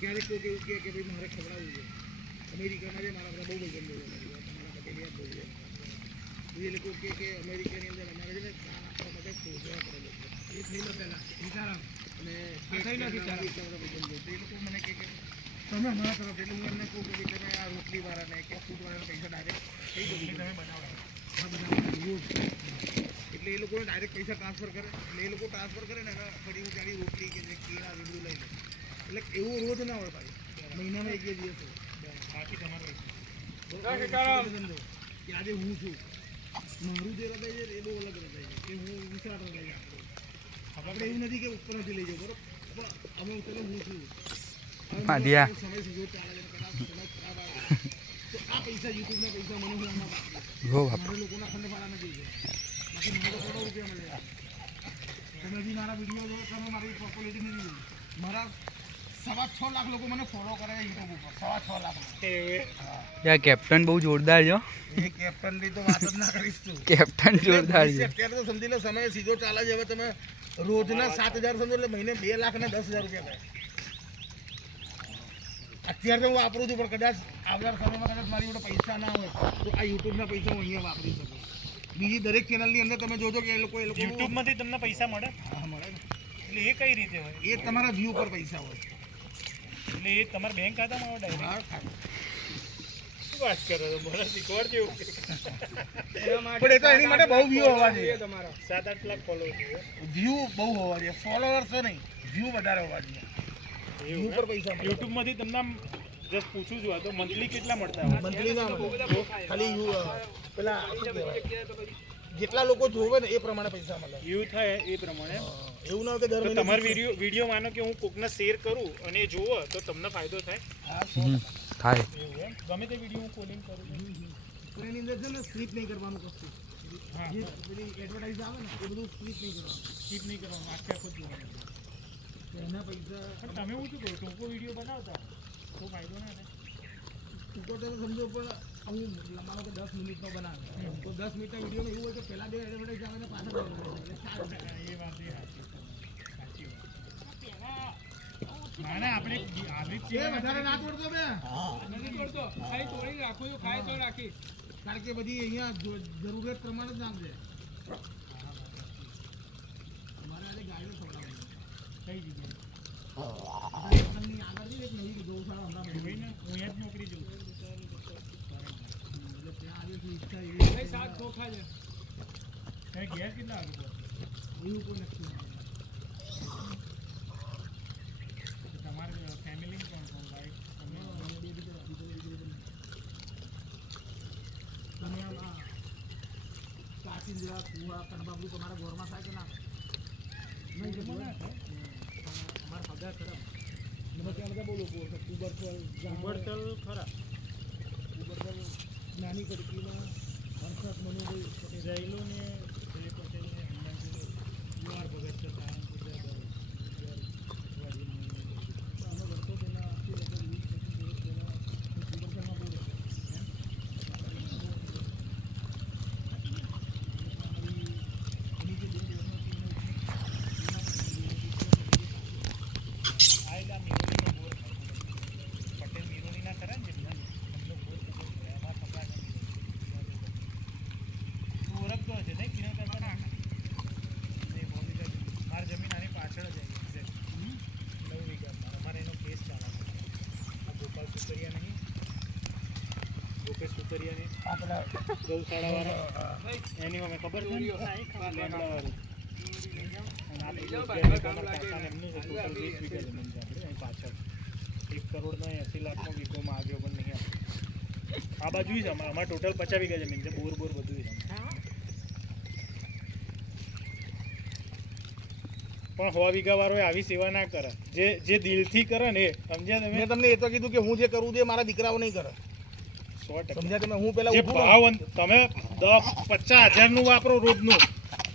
ક્યારેક કોઈ એવું કહે કે ભાઈ મારે ખવડાવવું છે અમેરિકાના જે મારા બધા બહુ ભાઈ ગમે તમારા પટેલિયા બહુ છે એ લોકો કે અમેરિકાની અંદર અમારે છે ને આપવા માટે શોધવા કરેલો છે એ થયેલો પહેલાં સીતારામ અને એ લોકો મને કહે કે તમે અમારા તરફ એટલે હું એમને કહું કે તમે આ રોટલીવાળાને કે ફૂડવાળાને પૈસા ડાયરેક્ટ કઈ રોટલી તમે બનાવો હા બનાવો એટલે એ લોકોને ડાયરેક્ટ પૈસા ટ્રાન્સફર કરે એટલે એ લોકો ટ્રાન્સફર કરે ને ફરી હું ત્યાંની રોટલી કે કેળા રીબડું લઈ લે એટલે એવું રોજ ના હોય ભાઈ મહિનામાં એક બે દિવસ હોય બાકી તમારો કે આજે હું છું મારું જે હૃદય છે એ બહુ અલગ હૃદય છે કે હું વિશાળ હૃદય છે આપણે એવું નથી કે ઉપરથી લઈ જાઉં બરોબર અમે ચલો હું છું સમય સીધો ચાલે છે કદાચ સમય ખરાબ આવે તો આ પૈસા યુટ્યુબના પૈસા મને હું આમાં મારે લોકોના ખંડવાળા નથી છે બાકી મને તો કરોડો રૂપિયા મળે તમે બી મારા વિડીયો જો તમે મારી પોપ્યુલેશન નથી મારા 6.5 લાખ લોકો મને ફોલો કરે યુટ્યુબ ઉપર 6.5 લાખ યાર કેપ્ટન બહુ જોરદાર છે એ કેપ્ટન ની તો વાત જ ના કરીશ તું કેપ્ટન જોરદાર છે અત્યારે તો સમજી લો સમય સીધો ચાલે છે હવે તમે રોજના 7,000 સમજો એટલે મહિને 2 લાખ ને 10,000 રૂપિયા થાય અત્યારે તો હું વાપરું છું પણ કદાચ આવનાર સમયમાં કદાચ મારી જોડે પૈસા ના હોય તો આ યુટ્યુબના પૈસા હું અહીંયા વાપરી શકું બીજી દરેક ચેનલની અંદર તમે જોજો કે એ લોકો યુટ્યુબમાંથી તમને પૈસા મળે હા મળે એટલે એ કઈ રીતે હોય એ તમારા વ્યૂ પર પૈસા હોય એટલે એ તમારા બેંક ખાતામાં આવે ડાયરેક્ટ શું વાત કરો છો મને શીખવાડ જેવું પણ એ તો એની માટે બહુ વ્યૂ હોવા જોઈએ તમારો 7-8 લાખ ફોલોવર છે વ્યૂ બહુ હોવા જોઈએ ફોલોવર્સ તો નહીં વ્યૂ વધારે હોવા જોઈએ વ્યૂ પર પૈસા યુટ્યુબમાંથી તમને જસ્ટ પૂછું છું આ તો મંથલી કેટલા મળતા હોય મંથલી ના ખાલી પેલા જેટલા લોકો જોવે ને એ પ્રમાણે પૈસા મળે વ્યૂ થાય એ પ્રમાણે એવું ના હોય કે દર મહિને તમારો વિડીયો માનો કે હું કોકને શેર કરું અને એ જોવો તો તમને ફાયદો થાય થાય ગમે તે વિડીયો હું કોલિંગ કરું એની અંદર છે ને સ્ક્રિપ્ટ નહીં કરવાનું કશું હા જે પેલી એડવર્ટાઇઝ આવે ને એ બધું સ્ક્રિપ્ટ નહીં કરવાનું આખે આખો જોવાનું એના પૈસા તમે હું શું કહું ટૂંકો વિડીયો બનાવતા તો ફાયદો ના થાય ટૂંકો તમે સમજો પણ હું માનો કે 10 મિનિટનો બનાવે તો 10 મિનિટના વિડીયોમાં એવું હોય કે પહેલા 2 એડવર્ટાઇઝ આવે ને પાછળ એ વાત માને આપણે આવી છે વધારે ના તોડતો બે નથી તોડતો ખાલી તોડી રાખો તો ખાય તો રાખી કારણ કે બધી અહીંયા જરૂરિયાત પ્રમાણે જ નાખજે અમારે આજે ગાયો ખવડાવવાની કઈ જગ્યાએ આગળ એક નવી ગૌશાળા હમણાં બની ને હું અહીંયા જ નોકરી જોઉં એટલે ત્યાં આજે ઈચ્છા એવી સાત ચોખા છે કઈ ઘેર કેટલા આવી એવું કોઈ નક્કી તમારે ફેમિલી કોણ કોણ વાઈફ તમે કાચિંદ્રા કુવા કડબાબુ તમારા ઘરમાં થાય કે ના નહીં અમારા પગાર ખરાબ મને ત્યાં બધા બહુ લોકો છે ઉબરતલ ખરા ઉબરતલ નાની કડકીમાં હર્ષદ મનુભાઈ પટેલ જયલો ને જય પટેલ ને હનુમાનજી યુઆર ભગત છે અમે વર્ષો પહેલાં 80 લગભગ 20-25 વર્ષ પહેલાં ઉબરતલમાં બહુ ગૌશાળા વાળા એની મને ખબર છે એમનું છે ટોટલ 20 વીઘા જમીન છે આપણે અહીં પાછળ 1 કરોડ 80 લાખનો વીઘોમાં આવ્યો પણ નહીં આ બાજુ જ અમારે ટોટલ 50 વીઘા જમીન છે બોર બધું છે પણ 100 વીઘા વાળો આવી સેવા ના કરે જે દિલથી કરે ને સમજ્યા તમે મેં તમને એ તો કીધું કે હું જે કરું છું મારા દીકરાઓ નહીં કરે 100% સમજ્યા તમે હું પેલા ભાવ તમે 10-50,000 નું વાપરો રોજનું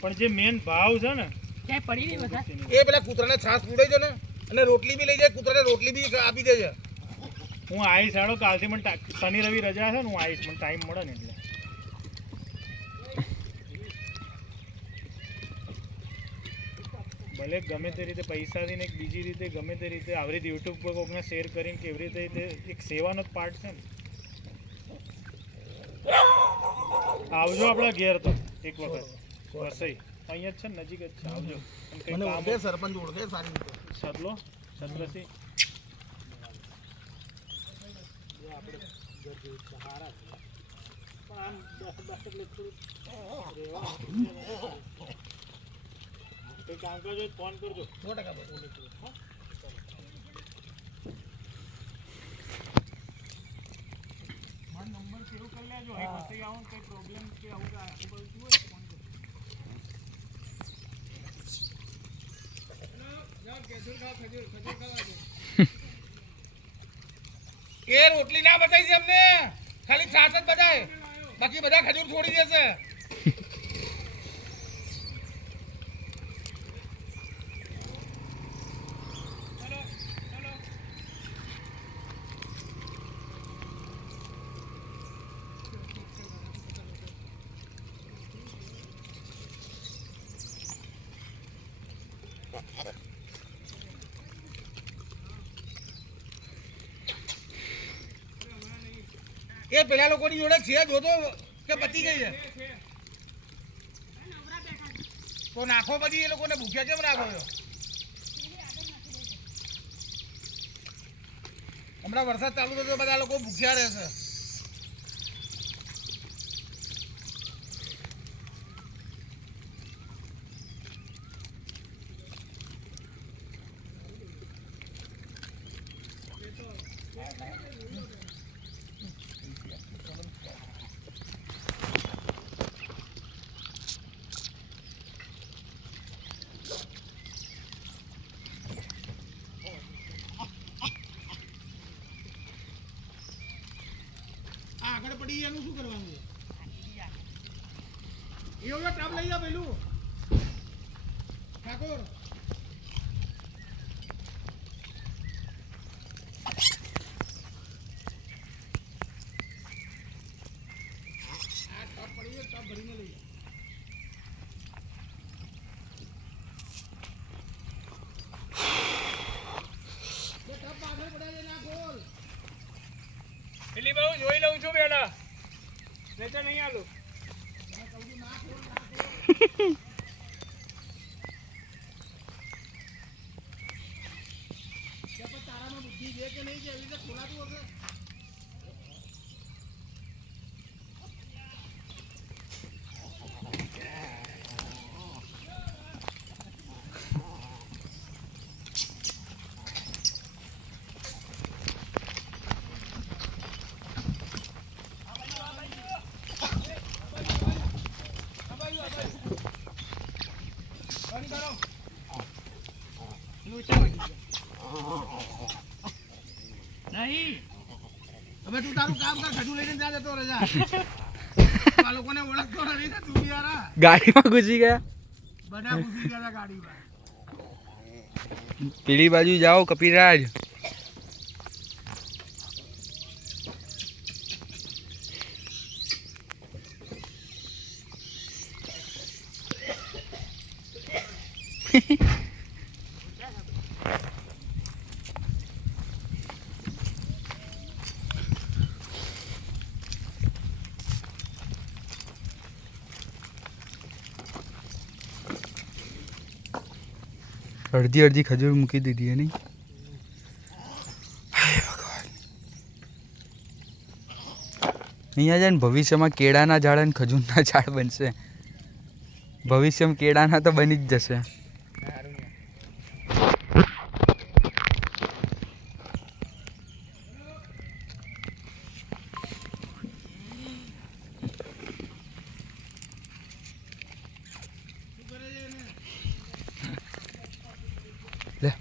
પણ જે મેન ભાવ છે ને ક્યાંય પડી નહીં બધા એ પેલા કૂતરાને છાસ પીવડાવી દો ને અને રોટલી બી લઈ જાય કૂતરાને રોટલી બી આપી દેજે હું આવીશ હાડો કાલથી મને શનિ રવિ રજા છે ને હું આવીશ મને ટાઈમ મળે ને એટલે ભલે ગમે તે રીતે પૈસાથી ને એક બીજી રીતે ગમે તે રીતે આવી રીતે યુટ્યુબ પર કોકને શેર કરીને કેવી રીતે એક સેવાનો જ પાર્ટ છે ને. આવજો આપણા ઘેર તો એક વખત વસઈ અહીંયા જ છે ને, નજીક જ છે. આવજો. મને ઓળખે સરપંચ ઓળખે સારી રીતે. સદલો સદલસી કામ કરજો, ફોન કરજો. 100% નંબર સેવ કરી લેજો. વસઈ આવો કઈ પ્રોબ્લેમ કે આવું કઈ આજુબાજુ હોય તો ફોન કરજો. એ રોટલી ના બતાવી છે અમને, ખાલી છાસ જ બતાય, બાકી બધા ખજૂર છોડી દેશે. એ પેલા લોકોની જોડે છે જોતો કે પતી ગઈ છે તો નાખો પછી. એ લોકોને ભૂખ્યા કેમ રાખો છો? હમણાં વરસાદ ચાલુ થતો બધા લોકો ભૂખ્યા રહેશે. આગળ પડી એનું શું કરવાનું? એવો ટાપ લઈ જા પેલું ઠાકોર. આ ટાપ પડી ગયો, ટાપ ભરીને લઈ જા. ટાપ પાછળ પડાય ના ખોલ. પેલી બહુ જોઈ લઉં છું પેલા, નહીતર નહીં આલું. તારામાં બુદ્ધિ છે કે નહીં છે? એવી રીતે ખોલાતું હશે. નહીં હવે તું તારું કામ કર, ખજૂર લઈને ત્યાં જતો રજા. આ લોકોને ઓળખતો નથી ને તું યાર. ગાડીમાં ઘૂસી ગયા. બધા ઘૂસી ગયા હતા ગાડીમાં. પેલી બાજુ જાઓ કપિરાજ. અડધી અડધી ખજૂર મૂકી દીધી હે નહીં? અહીંયા છે ને ભવિષ્યમાં કેળાના ઝાડ અને ખજૂરના ઝાડ બનશે. ભવિષ્યમાં કેળાના તો બની જ જશે. લે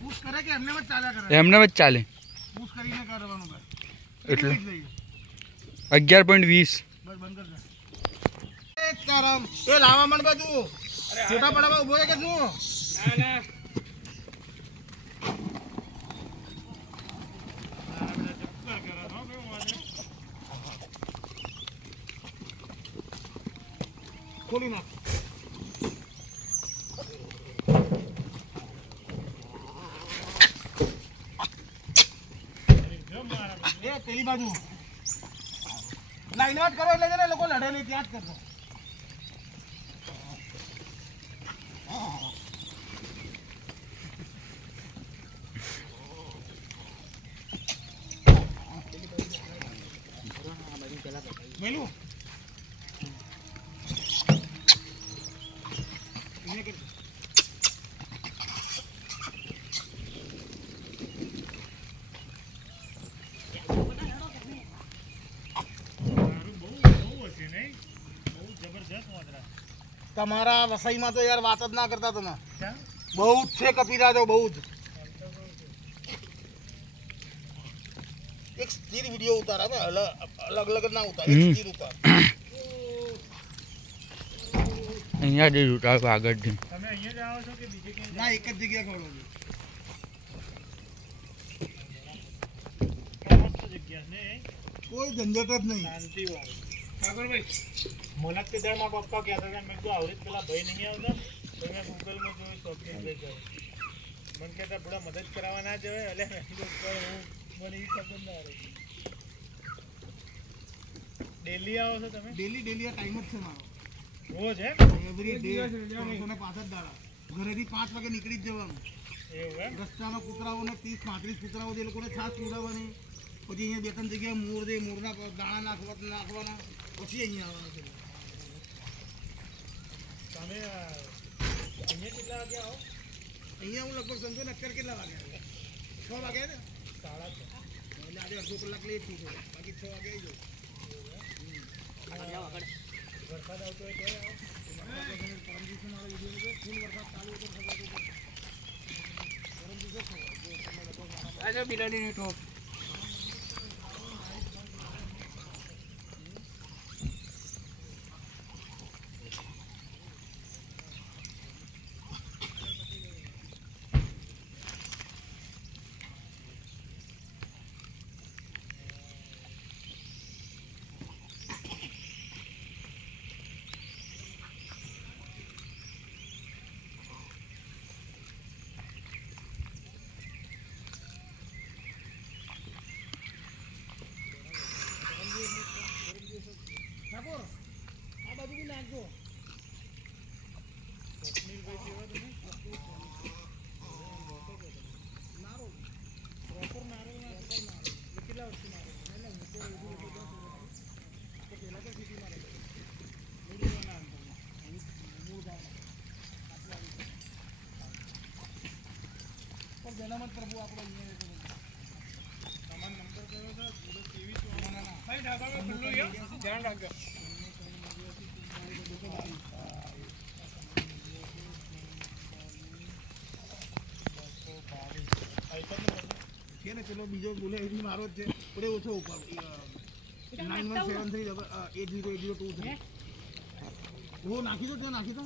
પુશ કરે કે એમને જ ચાલ્યા કરે? એમને જ ચાલે. પુશ કરીને કરવાનું ભાઈ. એટલે કેટલી મિનિટ 11.20. બસ બંધ કર દે. એ તારામ એ લાવા મણ બધું છોટા પડામાં ઉભો રહે કે શું? ના ના ખોલી નાખ. એ પેલી બાજુ લાઈન જ કરો એટલે છે ને લોકો લડે નહીં ત્યાં જ કરજો. મેલું અહીંયા કરજો. તમારા વસાઈમાં તો યાર વાત જ ના કરતા તમે. બહુ જ છે કપીરા તો બહુ જ. એક સ્થિર વિડીયો ઉતાર હવે અલગ અલગ ના ઉતાર એક સ્થિર ઉતાર. અહીંયા જ ઉતારો આગળથી. તમે અહીંયા જ આવો છો કે બીજે ક્યાંય ના એક જ જગ્યા ખવડો છો. મસ્ત જગ્યા ને કોઈ ઝંઝટ જ નહીં. શાંતિ વાળી ઠાકોરભાઈ મને તે દર મારા પપ્પા કહેતા હતા મેં કીધું આવડે પેલા ભાઈ નહીં આવતા તો મેં ગૂગલમાં જોયું શોપિંગ ભાઈ કહ્યું મને કહેતા થોડા મદદ કરાવવા ના જવાય એટલે મેં કીધું હું મને એ ખબર ના રહી. ડેલી આવો છો તમે? ડેલી આ ટાઈમ જ છે મારો. રોજ હે એવરી ડે 365 દાડા ઘરેથી 5 વાગે નીકળી જ જવાનું. એવું એમ? રસ્તામાં કૂતરાઓને 30-35 કૂતરાઓ એ લોકોને છાસ પીવડાવવાની. પછી અહીંયા 2-3 જગ્યાએ મૂળ દે મૂળના દાણા નાખવાના પછી અહીંયા આવવાનું છે. તમે અહીંયા કેટલા વાગે આવો? અહીંયા હું લગભગ સમજો ને અત્યારે કેટલા વાગે આવ્યા? 6 વાગ્યા ને 6:30. એટલે આજે અડધો કલાક લેટ થઈ ગયો. બાકી 6 વાગે આવી જાઉં. વરસાદ આવતો હોય તો આવો. પરમ દિવસે મારો વિડીયો ફૂલ વરસાદ ચાલુ હતો પરમ દિવસે બિલાડીની ટોપ. ઠાકોર આ બાજુ બી નાખજો. નારો પ્રોપર નારો કેટલા વર્ષથી નારો એટલે હું તો તો પહેલાં તો સિટીમાં રહેતો મૂળ પણ જનામત પ્રભુ આપણો અહીંયા રહેતો તમારો નંબર કયો છે? 023 ભાઈ ઢાબા ધ્યાન રાખજો. છે ને પેલો બીજો બોલે એ મારો જ છે થોડે ઓછો ઉપર 9173 80802 છે. वो नाखी दो, नाखी दो.